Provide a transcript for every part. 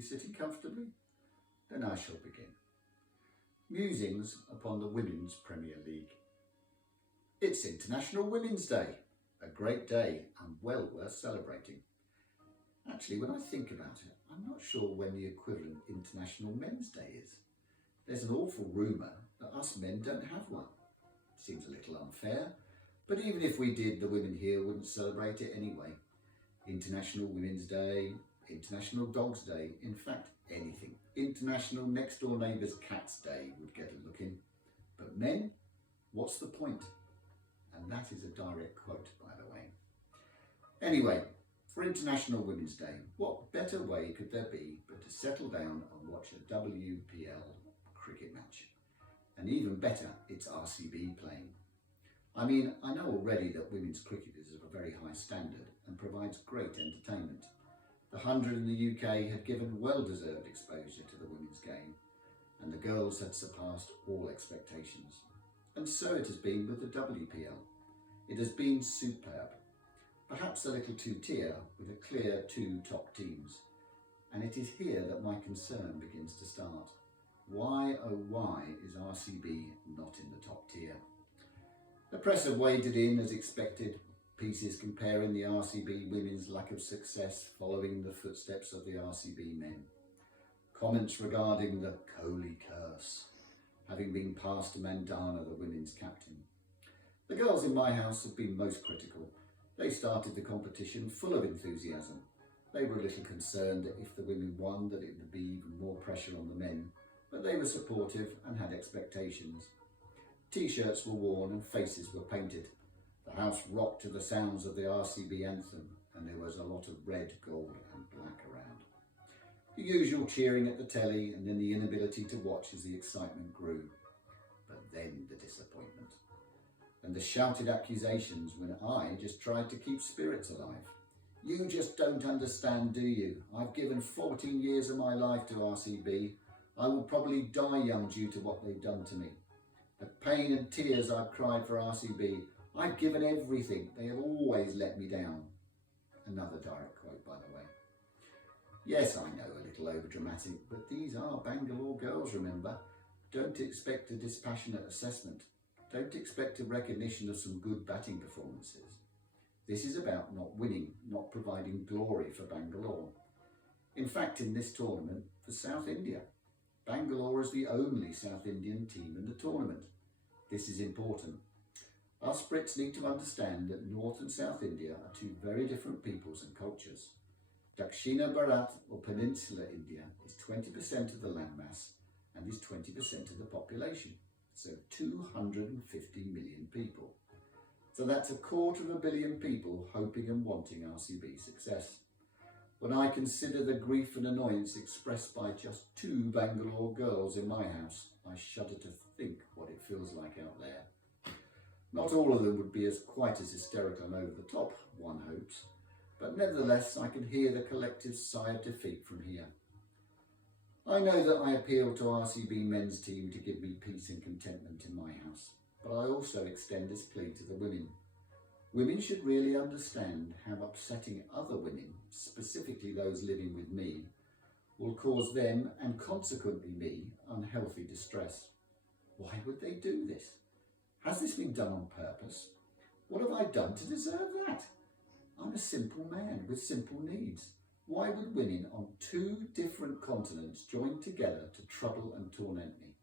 you sitting comfortably? Then I shall begin. Musings upon the Women's Premier League. It's International Women's Day, a great day and well worth celebrating. Actually, when I think about it, I'm not sure when the equivalent International Men's Day is. There's an awful rumour that us men don't have one. Seems a little unfair, but even if we did, the women here wouldn't celebrate it anyway. International Women's Day, International Dogs Day, in fact anything. International Next Door Neighbour's Cat's Day would get a look in. But men, what's the point? And that is a direct quote, by the way. Anyway, for International Women's Day, what better way could there be but to settle down and watch a WPL cricket match? And even better, it's RCB playing. I mean, I know already that women's cricket is of a very high standard and provides great entertainment. The 100 in the UK had given well-deserved exposure to the women's game, and the girls had surpassed all expectations. And so it has been with the WPL. It has been superb. Perhaps a little two-tier with a clear two top teams. And it is here that my concern begins to start. Why, oh why, is RCB not in the top tier? The press have waded in as expected, pieces comparing the RCB women's lack of success following the footsteps of the RCB men. Comments regarding the Kohli curse, having been passed to Mandana, the women's captain. The girls in my house have been most critical. They started the competition full of enthusiasm. They were a little concerned that if the women won that it would be even more pressure on the men, but they were supportive and had expectations. T-shirts were worn and faces were painted. The house rocked to the sounds of the RCB anthem, and there was a lot of red, gold and black around. The usual cheering at the telly, and then the inability to watch as the excitement grew. But then the disappointment. And the shouted accusations when I just tried to keep spirits alive. You just don't understand, do you? I've given 14 years of my life to RCB. I will probably die young due to what they've done to me. The pain and tears I've cried for RCB. I've given everything. They have always let me down. Another direct quote, by the way. Yes, I know, a little overdramatic, but these are Bangalore girls, remember. Don't expect a dispassionate assessment. Don't expect a recognition of some good batting performances. This is about not winning, not providing glory for Bangalore. In fact, in this tournament, for South India, Bangalore is the only South Indian team in the tournament. This is important. Us Brits need to understand that North and South India are two very different peoples and cultures. Dakshina Bharat, or Peninsular India, is 20% of the landmass and is 20% of the population. So 250 million people. So that's 250 million people hoping and wanting RCB success. When I consider the grief and annoyance expressed by just 2 Bangalore girls in my house, I shudder to think what it feels like out there. Not all of them would be quite as hysterical and over the top, one hopes, but nevertheless I can hear the collective sigh of defeat from here. I know that I appeal to RCB men's team to give me peace and contentment in my house, but I also extend this plea to the women. Women should really understand how upsetting other women, specifically those living with me, will cause them and consequently me unhealthy distress. Why would they do this? Has this been done on purpose? What have I done to deserve that? I'm a simple man with simple needs. Why would women on 2 different continents join together to trouble and torment me?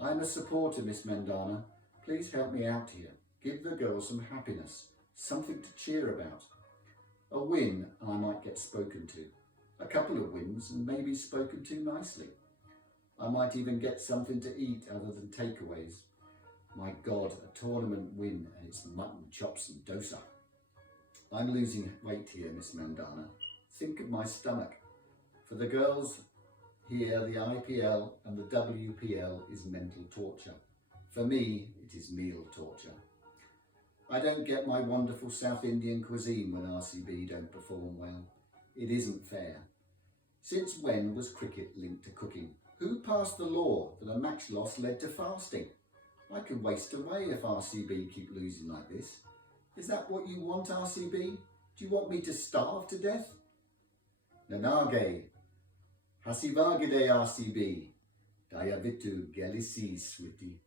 I'm a supporter, Miss Mandana. Please help me out here. Give the girls some happiness, something to cheer about. A win and I might get spoken to. A couple of wins and maybe spoken to nicely. I might even get something to eat other than takeaways. My God, a tournament win and it's mutton chops and dosa. I'm losing weight here, Miss Mandana. Think of my stomach. For the girls here, the IPL and the WPL is mental torture. For me, it is meal torture. I don't get my wonderful South Indian cuisine when RCB don't perform well. It isn't fair. Since when was cricket linked to cooking? Who passed the law that a match loss led to fasting? I could waste away if RCB keep losing like this. Is that what you want, RCB? Do you want me to starve to death? Nanage. Hasivagide RCB, Dayavitu Gelisi Switi.